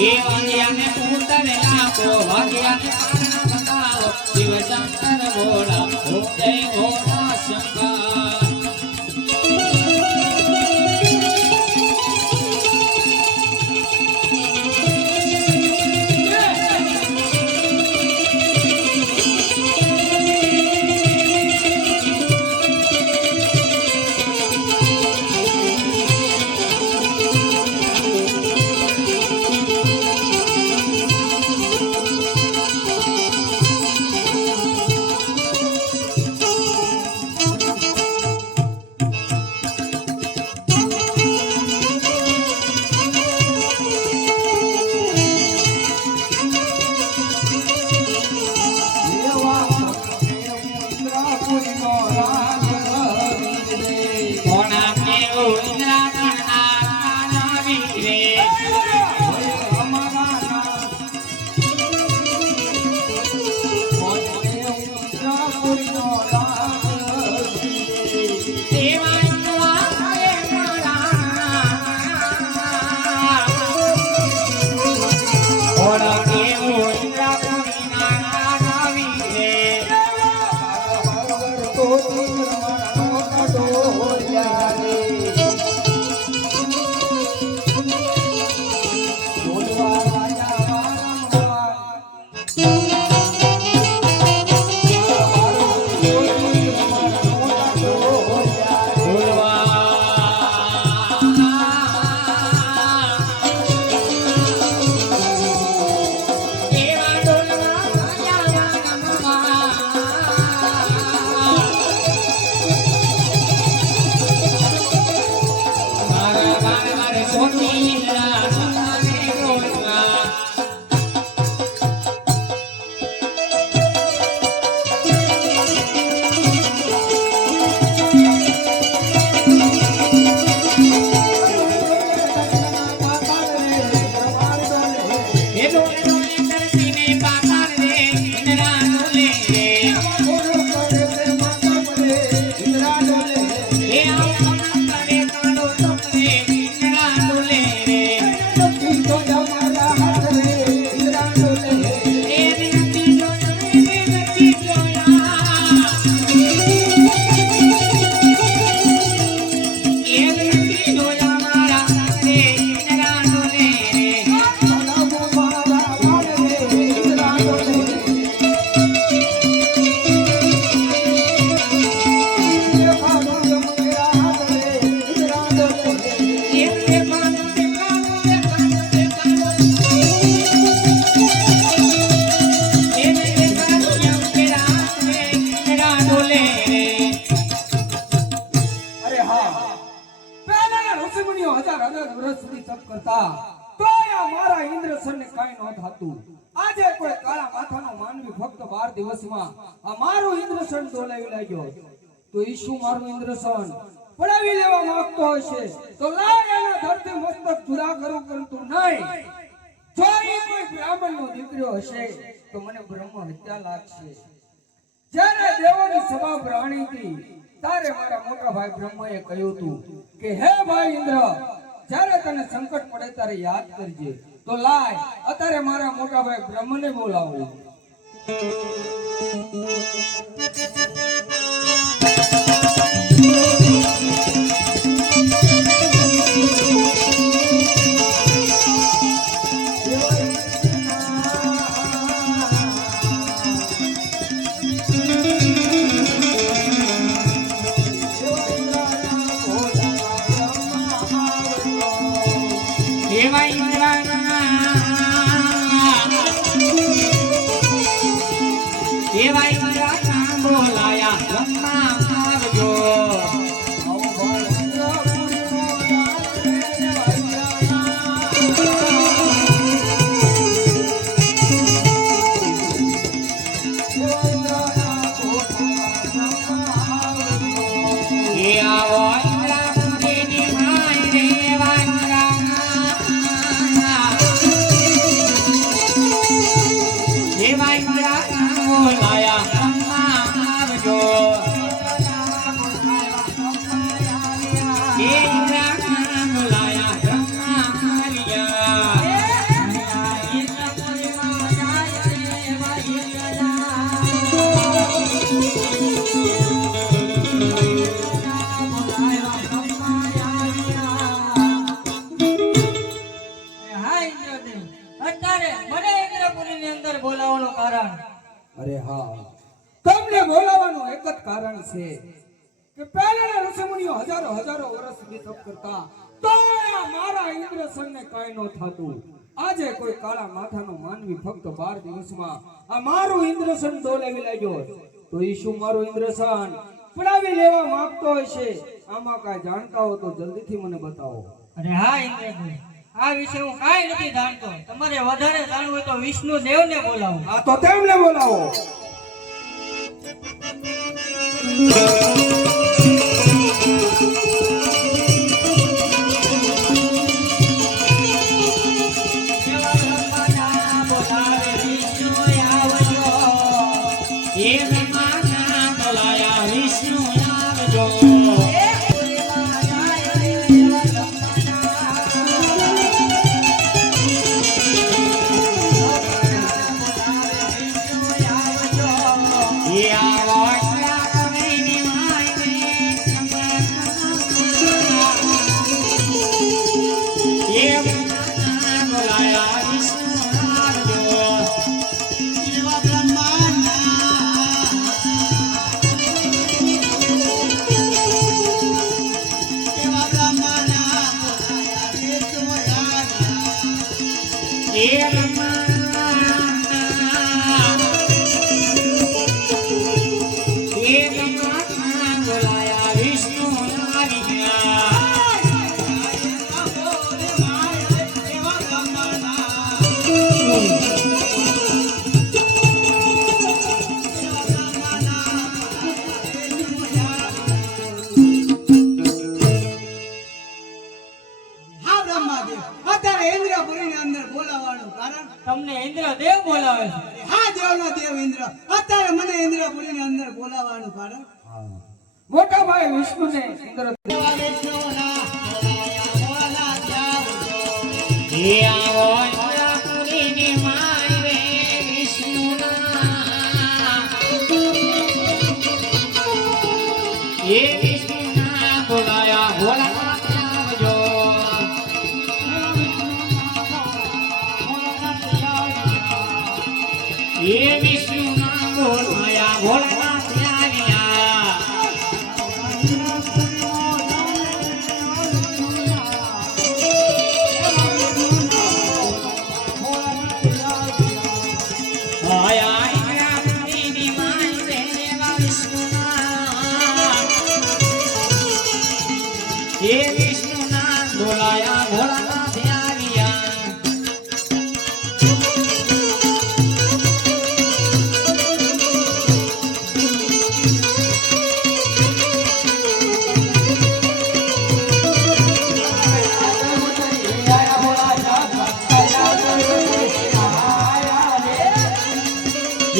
એ વાગ્યાને પૂતરે લાગો વાગ્યાને પારણા બતાવો શિવ શંકર ભોળા ઓમ જય ભોળા શંકર તો ઈશુ મારું ઇન્દ્રસન પડાવી લેવા માંગતો હશે તો લાય એના ધરતી મસ્તક જુદા કરું પરંતુ નહીં જો એ કોઈ બ્રાહ્મણનો દીકરો હશે તો મને બ્રહ્મ હત્યા લાગશે જ્યારે દેવોની સભા પ્રાણી હતી ત્યારે મારા મોટા ભાઈ બ્રહ્માએ કહ્યું હતું કે હે ભાઈ ઇન્દ્ર જ્યારે તને સંકટ પડે ત્યારે યાદ કરજે તો લાય અત્યારે મારા મોટા ભાઈ બ્રહ્મને બોલાવો કારણ છે કે પહેલાના ઋષિમુનિઓ હજારો હજારો વર્ષ સુધી તપ કરતા તો આ મારા ઇન્દ્રસનને કાંઈ ન થાતું. આજે કોઈ કાળા માથાનો માનવી ફક્ત 12 દિવસમાં આ મારું ઇન્દ્રસન ડોલાવી લાગ્યો તો ઈ શું મારું ઇન્દ્રસન પડાવી લેવા માંગતો હશે? આમાં કાંઈ જાણતા હો તો જલ્દીથી મને બતાવો. અરે હા ઇન્દ્રદેવ, આ વિશે હું કાંઈ નથી જાણતો. તમારે વધારે જાણવું હોય તો વિષ્ણુ દેવને બોલાવો. આ તો તેમને બોલાવો. એ બ્રહ્માના બોલાયા વિષ્ણુ આવજો. એ આવો કવિની માયને એ બ્રહ્માના બોલાયા વિષ્ણુ આવજો. એવા બ્રહ્માના બોલાયા વિષ્ણુ આવી ગયા. હા બ્રહ્માદેવ, અત્યારે ઇન્દ્રપુરીની અંદર બોલાવવાનું કારણ? તમને ઇન્દ્રદેવ બોલાવે છે. હા દેવનો દેવ ઇન્દ્ર, અત્યારે મને ઇન્દ્રપુરીની અંદર બોલાવવાનું કારણ? મોટા ભાઈ વિષ્ણુને ઇન્દ્ર એ આવો ઇન્દ્રપુરીની માયને વિષ્ણુના એ વિષ્ણુના બોલાયા ભોળાનાથ આવજો. એ વિષ્ણુના બોલાયા ભોળાનાથ આવ્યા. આયા ઇન્દ્રપુરીની માયને વિષ્ણુના એ વિષ્ણુના બોલાયા ભોળાનાથ આવ્યા.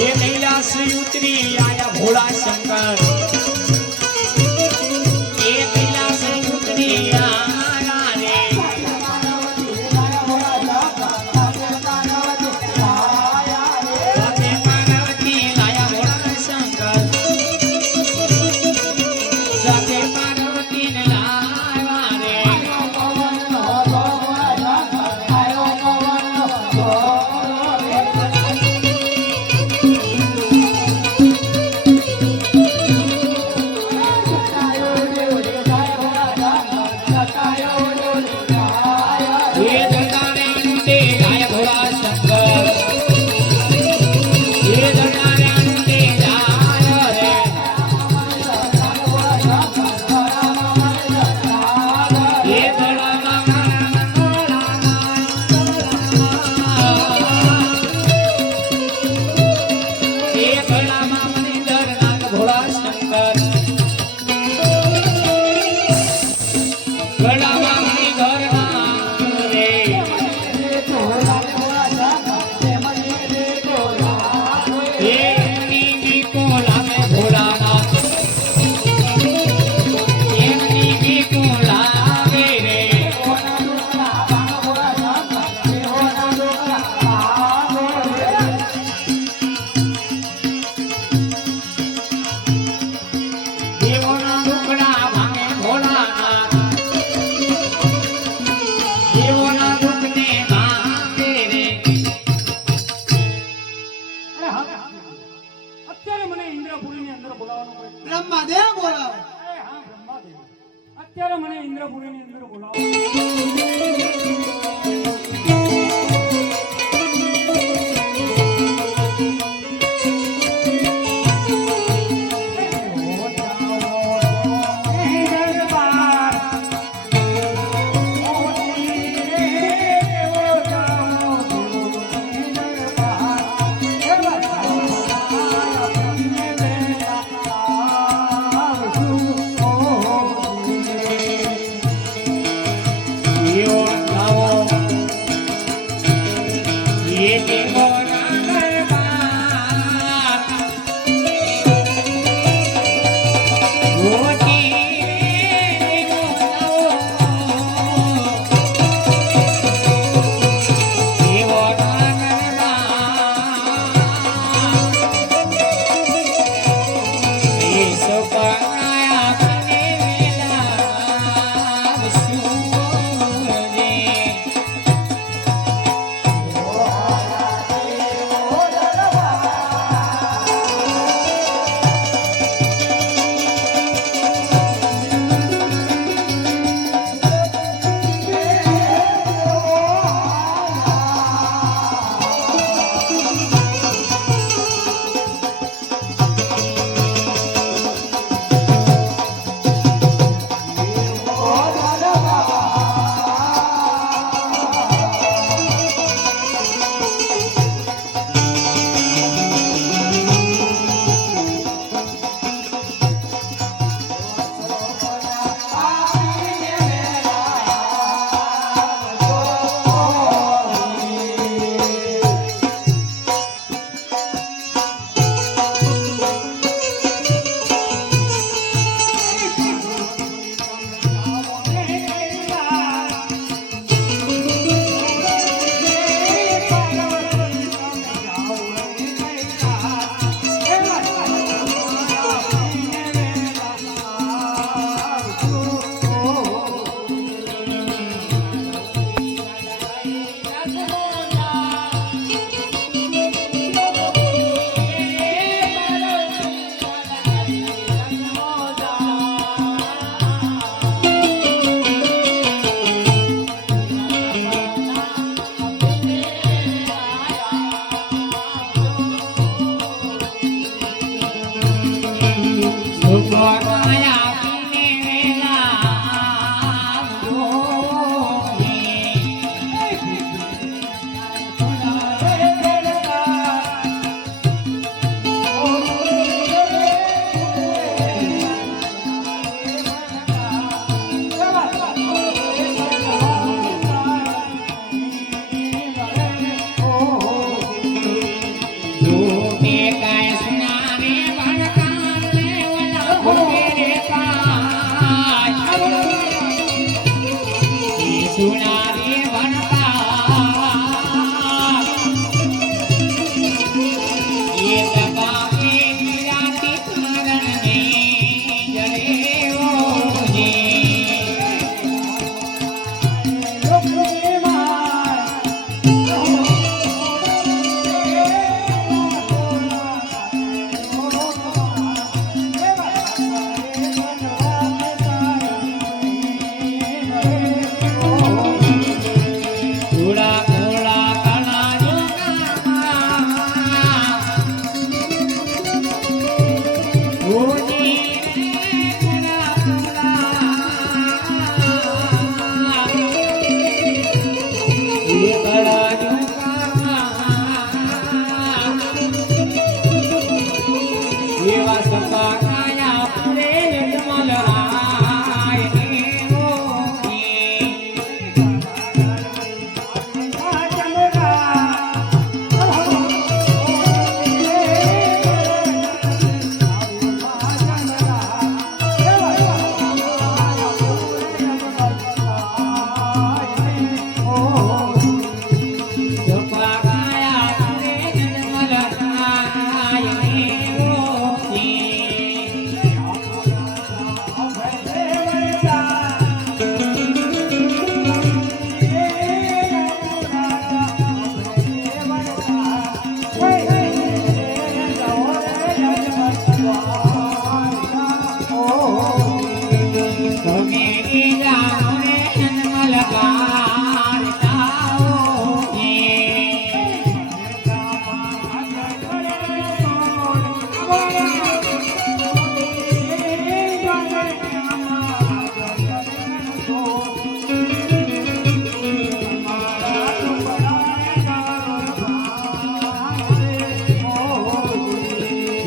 એ કૈલાસ ઉતરી આયા ભોળા શંકર. એ કૈલાસ ઉતરી આયા રે. સાથે પાર્વતી લાયા ભોળા શંકર. સાથે પાર્વતીને લાવ્યા રે. એ દરબારે આનંદે લાયા ભોળા શંકર. એ દરબારે આનંદે લાયા રે. એ ભોળામાં મનિંદર નાગ ભોળા શંકર. ભોળામાં મનિંદર નાગ રે. એ એમની બીકો લાગે ભોળાનાથ. એમની બીકો લાગે રે. Oh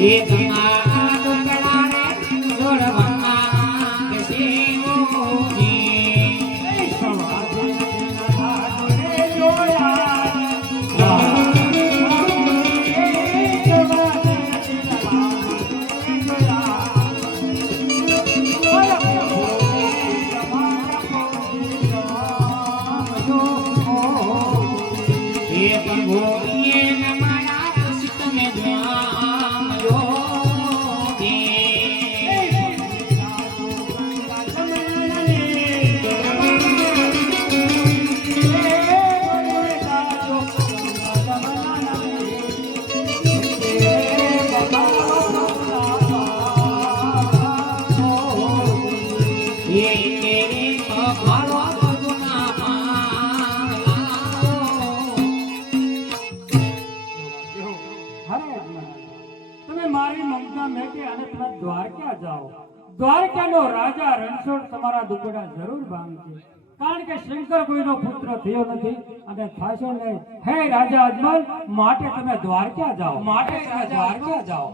એ ગંગા દુકડા રે જોડ ભંગા કે શિવજી એક ગોરીએ નમાયા પુષ્પ મે ધ્યાયો એ તેરે અભારો ભગુના તમે મારી મમતા મેકે અને તમે દ્વારકા જાઓ. દ્વારકાનો રાજા રણછોડ તમારા દુપડા જરૂર ભાંગશે, કારણ કે શંકર કોઈનો પુત્ર થયો નથી અને થશે નહીં. હે રાજા અજમલ, માટે તમે દ્વારકા જાઓ.